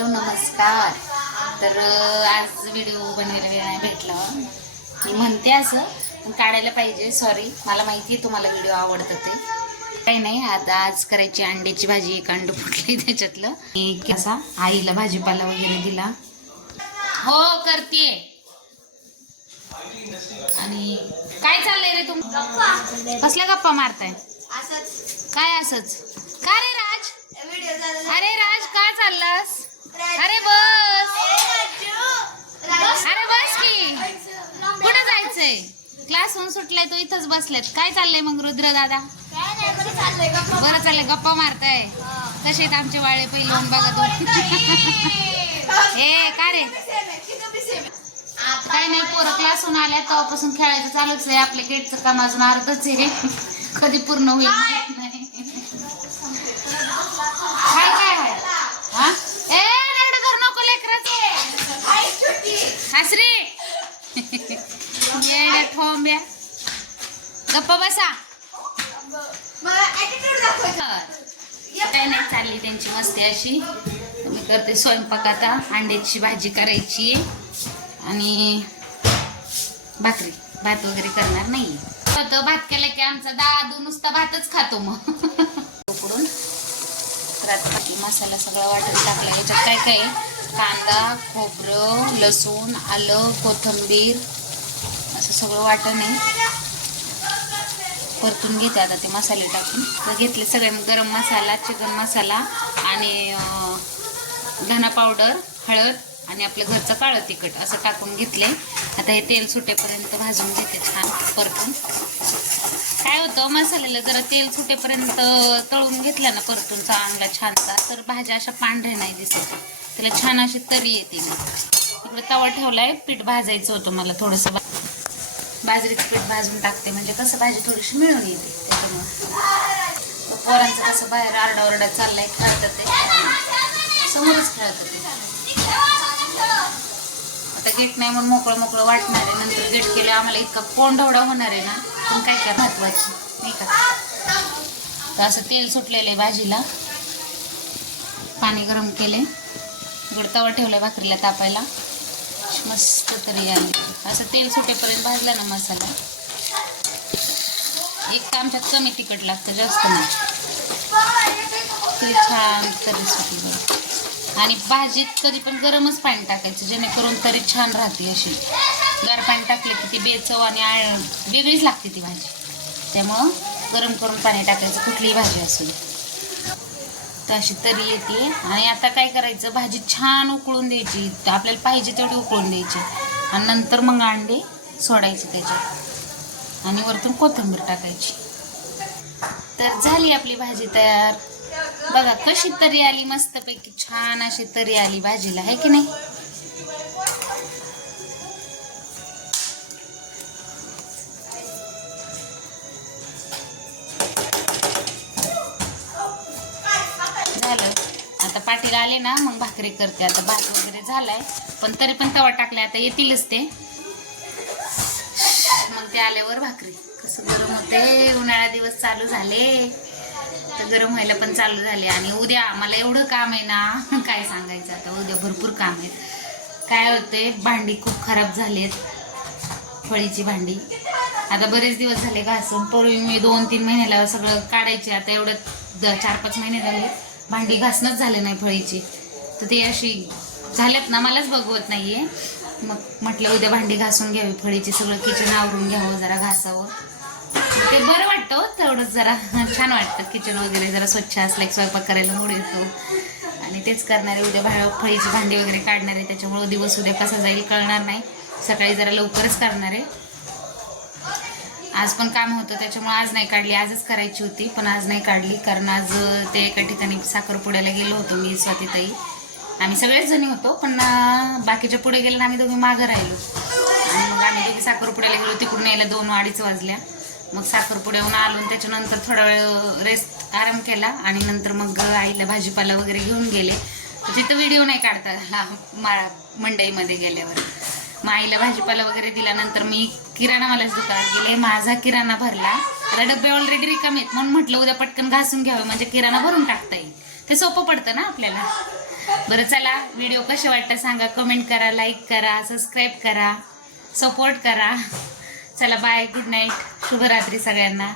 Hello नमस्कार. तर आज व्हिडिओ बनवायला वेळ नाही भेटला. मी म्हणते असं पण काढायला पाहिजे सॉरी मला माहिती आहे तुम्हाला व्हिडिओ आवडतं ते. काही नाही आता आज करायची अंड्याची भाजी एक अंड फुटली त्याच्यातलं. एक असा आईला भाजीपाला वगैरे दिला. हो करते आणि काय चाललंय रे तुम? कसल्या गप्पा मारताय? काय असंच? का रे राज? अरे राज का चाललास अरे बस अरे बस की कुठं जायचंय क्लासहून सुटलाय तो इथंच बसलेत. काय चाललंय मग रुद्र दादा? बरं चाललंय गप्पा मारताय. कसे आहेत आमचे वाळे पहिलवून बघा तू ए का रे? काय नाही पोरं क्लासहून आल्या तेव्हापासून खेळायचं चालूच आहे. आपल्या गेटचं काम अजून अर्धच आहे. कधी पूर्ण होईल माहीत नाही काय काय आहे हा ए रड धर नको लेकराचं हसरे ये ठोंब्या गप्पा बसा. नाही चालली त्यांची मस्ती अशी. मी करते स्वयंपाक आता. अंड्याची भाजी करायची. आणि भाकरी. भात वगैरे करणार नाही तर भात केला की आमचा दादू नुसता भातच खातो मग. उकडून. तर आता बाकी मसाला सगळा वाटून टाकला. याच्यात काय काय? कांदा खोबरं लसूण आलं कोथिंबीर. असं सगळं वाटण आहे. परतून घेते आता ते मसाले टाकून. तर घेतले सगळे गरम मसाला चिकन मसाला आणि धना पावडर हळद आणि आपलं घरचं काळं तिखट असं टाकून घेतले. आता हे तेल सुटेपर्यंत भाजून घेते छान परतून. काय होतं मसाल्याला जरा तेल सुटेपर्यंत तळून घेतल्या ना परतून चांगला छानचा तर भाज्या अशा पांढऱ्या नाही दिसत. त्याला छान अशी तरी येते. मग इकडे तवा ठेवलाय पीठ भाजायचं होतं मला थोडंसं. बाजरीचं पीठ भाजून टाकते. म्हणजे कसं भाजी थोडीशी मिळून येते. त्याच्यामुळे. पोरांचं कसं बाहेर आरडाओरडा चाललाय खेळतात ते. समोरच खेळतात ते. आता गेट नाही म्हणून मोकळं मोकळं वाटणार आहे. नंतर गेट केलं आम्हाला इतका कोंडवडा होणार आहे ना. पण काय काय भातवाची नाही का? तर असं तेल सुटलेलं आहे भाजीला. पाणी गरम केले इकडे तवा आहे भाकरीला तापायला. मस्त तरी आली असं तेल सुटेपर्यंत भाजला ना मसाला. एक तर आमच्यात कमी तिखट लागतं जास्त नाही. तरी छान तरी सुटली आणि भाजीत कधी पण गरमच पाणी टाकायचं जेणेकरून तरी छान राहते अशी. गार पाणी टाकले की ती बेचव आणि आळ वेगळीच लागते ती भाजी. त्यामुळं गरम करून पाणी टाकायचं कुठलीही भाजी असू दे. तर अशी तरी येते. आणि आता काय करायचं भाजी छान उकळून द्यायची. आपल्याला पाहिजे तेवढी उकळून द्यायची. आणि नंतर मग अंडे सोडायचे त्याच्यात. आणि वरतून कोथिंबीर टाकायची. तर झाली आपली भाजी तयार. बघा कशी तरी आली मस्तपैकी छान अशी तरी आली भाजीला आहे की नाही? आता पाठीला आले ना मग भाकरी करते. आता भात वगैरे झालाय. पण तरी पण तवा टाकलाय आता येतीलच ते. मग ते आल्यावर भाकरी. कसं गरम होते. उन्हाळा दिवस चालू झाले. तर गरम व्हायला पण चालू झाले. आणि उद्या आम्हाला एवढं काम आहे ना काय सांगायचं आता? उद्या भरपूर काम आहे काय होते भांडी खूप खराब झालेत. फळीची भांडी. आता बरेच दिवस झाले घासून. पूर्वी मी दोन तीन महिन्याला सगळं काढायचे. आता एवढं द चार पाच महिने झाले. भांडी घासणंच झाले नाही फळीची. तर ते अशी झाल्यात ना मलाच बघवत नाहीये. मग म्हटलं उद्या भांडी घासून घ्यावी फळीची सगळं किचन आवरून घ्यावं जरा घासावं. ते बरं वाटतं हो, तेवढंच जरा छान वाटतं. किचन वगैरे जरा स्वच्छ असलं की स्वयंपाक करायला मूड येतो. आणि तेच करणारे उद्या भा फळीची भांडी वगैरे काढणारे त्याच्यामुळं दिवस उद्या कसा जाईल कळणार नाही. सकाळी जरा लवकरच करणार. आहे आज पण काम होतं त्याच्यामुळे आज नाही काढली. आजच करायची होती पण आज नाही काढली. कारण आज ते एका ठिकाणी साखरपुड्याला गेलो होतो मी स्वातीताई. आम्ही सगळेच जणी होतो पण बाकीच्या पुढे गेले आम्ही दोघी मागं राहिलो. आणि मग आम्ही दोघी साखरपुड्याला गेलो. तिकडून यायला दोन अडीच वाजल्या. मग साखरपुड्याहून आलो आणि त्याच्यानंतर थोडा वेळ रेस्ट आराम केला. आणि नंतर मग आईला भाजीपाला वगैरे घेऊन गेले. तिथं व्हिडिओ नाही काढता आला मा मंडईमध्ये गेल्यावर. मग आईला भाजीपाला वगैरे दिल्यानंतर मी किराणा मालाच दुकानात गेले. माझा किराणा भरला. आता डबे ऑलरेडी रिकामे आहेत. म्हणून म्हटलं उद्या पटकन घासून घ्यावे. म्हणजे किराणा भरून टाकता येईल. ते सोपं पडतं ना आपल्याला. बरं चला. व्हिडिओ कसे वाटतं सांगा. कमेंट करा लाईक करा सबस्क्राईब करा सपोर्ट करा. चला बाय गुड नाईट शुभरात्री सगळ्यांना.